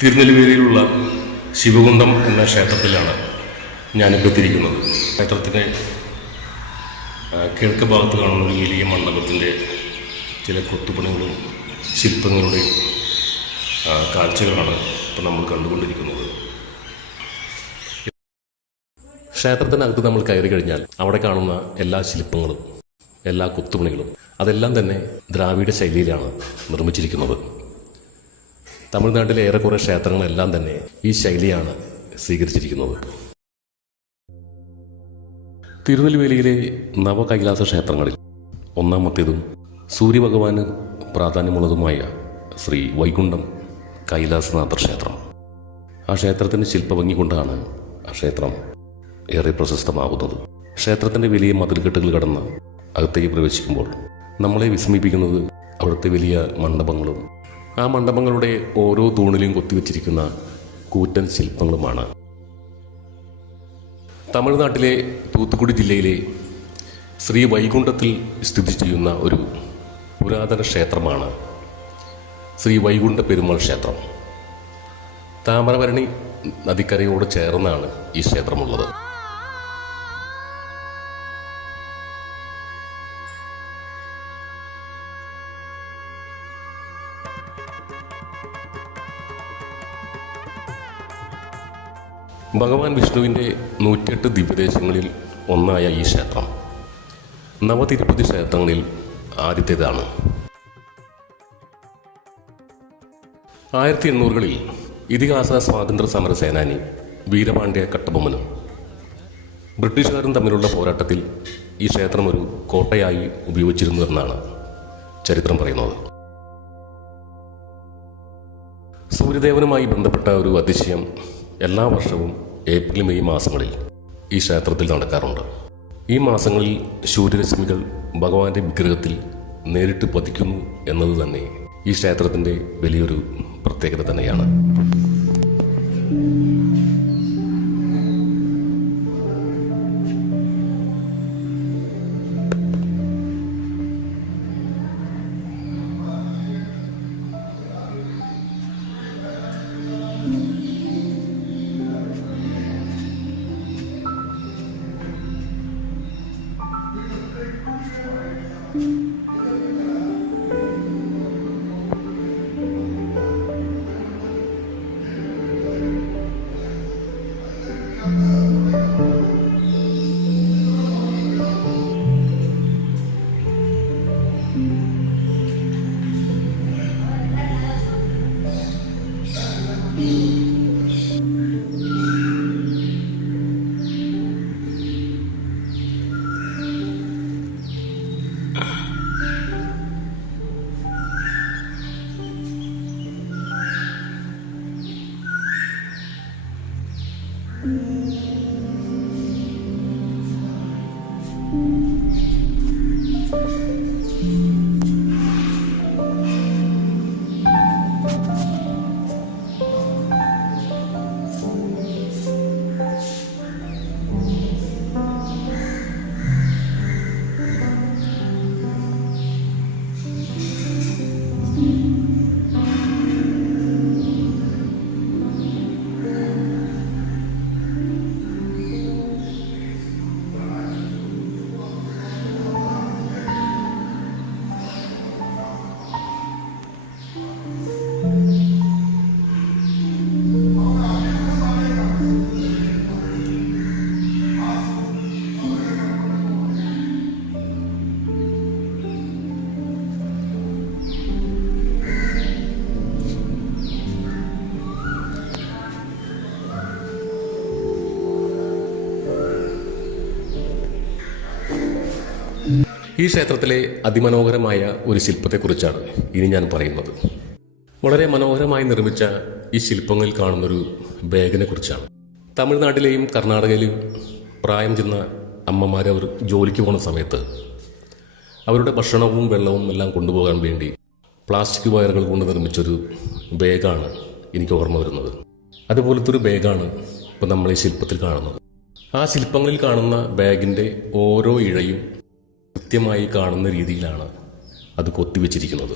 തിരുനെല്വേലിയിലുള്ള ശിവകുണ്ടം എന്ന ക്ഷേത്രത്തിലാണ് ഞാനിപ്പോൾ എത്തിയിരിക്കുന്നത്. ക്ഷേത്രത്തിൻ്റെ കിഴക്ക് ഭാഗത്ത് കാണുന്ന ഒരു വലിയ മണ്ഡപത്തിൻ്റെ ചില കൊത്തുപണികളും ശില്പങ്ങളുടെയും കാഴ്ചകളാണ് ഇപ്പോൾ നമ്മൾ കണ്ടുകൊണ്ടിരിക്കുന്നത്. ക്ഷേത്രത്തിനകത്ത് നമ്മൾ കയറി കഴിഞ്ഞാൽ അവിടെ കാണുന്ന എല്ലാ ശില്പങ്ങളും എല്ലാ കൊത്തുപണികളും അതെല്ലാം തന്നെ ദ്രാവിഡ ശൈലിയിലാണ് നിർമ്മിച്ചിരിക്കുന്നത്. തമിഴ്നാട്ടിലെ ഏറെക്കുറെ ക്ഷേത്രങ്ങളെല്ലാം തന്നെ ഈ ശൈലിയാണ് സ്വീകരിച്ചിരിക്കുന്നത്. തിരുനെൽവേലിയിലെ നവകൈലാസ ക്ഷേത്രങ്ങളിൽ ഒന്നാമത്തേതും സൂര്യഭഗവാന് പ്രാധാന്യമുള്ളതുമായ ശ്രീ വൈകുണ്ഠം കൈലാസനാഥർ ക്ഷേത്രം. ആ ക്ഷേത്രത്തിൻ്റെ ശില്പഭംഗി കൊണ്ടാണ് ആ ക്ഷേത്രം ഏറെ പ്രശസ്തമാകുന്നത്. ക്ഷേത്രത്തിൻ്റെ വലിയ മതിൽക്കെട്ടുകൾ കടന്ന് അകത്തേക്ക് പ്രവേശിക്കുമ്പോൾ നമ്മളെ വിസ്മയിപ്പിക്കുന്നത് അവിടുത്തെ വലിയ മണ്ഡപങ്ങളും ആ മണ്ഡപങ്ങളുടെ ഓരോ തൂണിലും കൊത്തിവെച്ചിരിക്കുന്ന കൂറ്റൻ ശില്പങ്ങളുമാണ്. തമിഴ്നാട്ടിലെ തൂത്തുക്കുടി ജില്ലയിലെ ശ്രീ വൈകുണ്ഠത്തിൽ സ്ഥിതി ചെയ്യുന്ന ഒരു പുരാതന ക്ഷേത്രമാണ് ശ്രീ വൈകുണ്ഠ പെരുമാൾ ക്ഷേത്രം. താമരഭരണി നദിക്കരയോട് ചേർന്നാണ് ഈ ക്ഷേത്രമുള്ളത്. ഭഗവാൻ വിഷ്ണുവിൻ്റെ 108 ദിവ്യദേശങ്ങളിൽ ഒന്നായ ഈ ക്ഷേത്രം നവതിരുപ്പതി ക്ഷേത്രങ്ങളിൽ ആദ്യത്തേതാണ്. 1800കളിൽ ഇതിഹാസ സ്വാതന്ത്ര്യ സമര സേനാനി വീരപാണ്ഡ്യ കട്ടബൊമ്മനും ബ്രിട്ടീഷുകാരും തമ്മിലുള്ള പോരാട്ടത്തിൽ ഈ ക്ഷേത്രം ഒരു കോട്ടയായി ഉപയോഗിച്ചിരുന്നുവെന്നാണ് ചരിത്രം പറയുന്നത്. സൂര്യദേവനുമായി ബന്ധപ്പെട്ട ഒരു അതിശയം എല്ലാ വർഷവും ഏപ്രിൽ മെയ് മാസങ്ങളിൽ ഈ ക്ഷേത്രത്തിൽ നടക്കാറുണ്ട്. ഈ മാസങ്ങളിൽ സൂര്യരശ്മികൾ ഭഗവാന്റെ വിഗ്രഹത്തിൽ നേരിട്ട് പതിക്കുന്നു എന്നത് തന്നെ ഈ ക്ഷേത്രത്തിൻ്റെ വലിയൊരു പ്രത്യേകത തന്നെയാണ്. ഈ ക്ഷേത്രത്തിലെ അതിമനോഹരമായ ഒരു ശില്പത്തെക്കുറിച്ചാണ് ഇനി ഞാൻ പറയുന്നത്. വളരെ മനോഹരമായി നിർമ്മിച്ച ഈ ശില്പങ്ങളിൽ കാണുന്നൊരു ബാഗിനെ കുറിച്ചാണ്. തമിഴ്നാട്ടിലെയും കർണാടകയിലെയും പ്രായം ചെന്ന അമ്മമാർ അവർ ജോലിക്ക് പോകുന്ന സമയത്ത് അവരുടെ ഭക്ഷണവും വെള്ളവും എല്ലാം കൊണ്ടുപോകാൻ വേണ്ടി പ്ലാസ്റ്റിക് വയറുകൾ കൊണ്ട് നിർമ്മിച്ചൊരു ബാഗാണ് എനിക്ക് ഓർമ്മ വരുന്നത്. അതുപോലത്തെ ഒരു ബാഗാണ് ഇപ്പോൾ നമ്മൾ ഈ ശില്പത്തിൽ കാണുന്നത്. ആ ശില്പങ്ങളിൽ കാണുന്ന ബാഗിൻ്റെ ഓരോ ഇഴയും കൃത്യമായി കാണുന്ന രീതിയിലാണ് അത് കൊത്തിവെച്ചിരിക്കുന്നത്.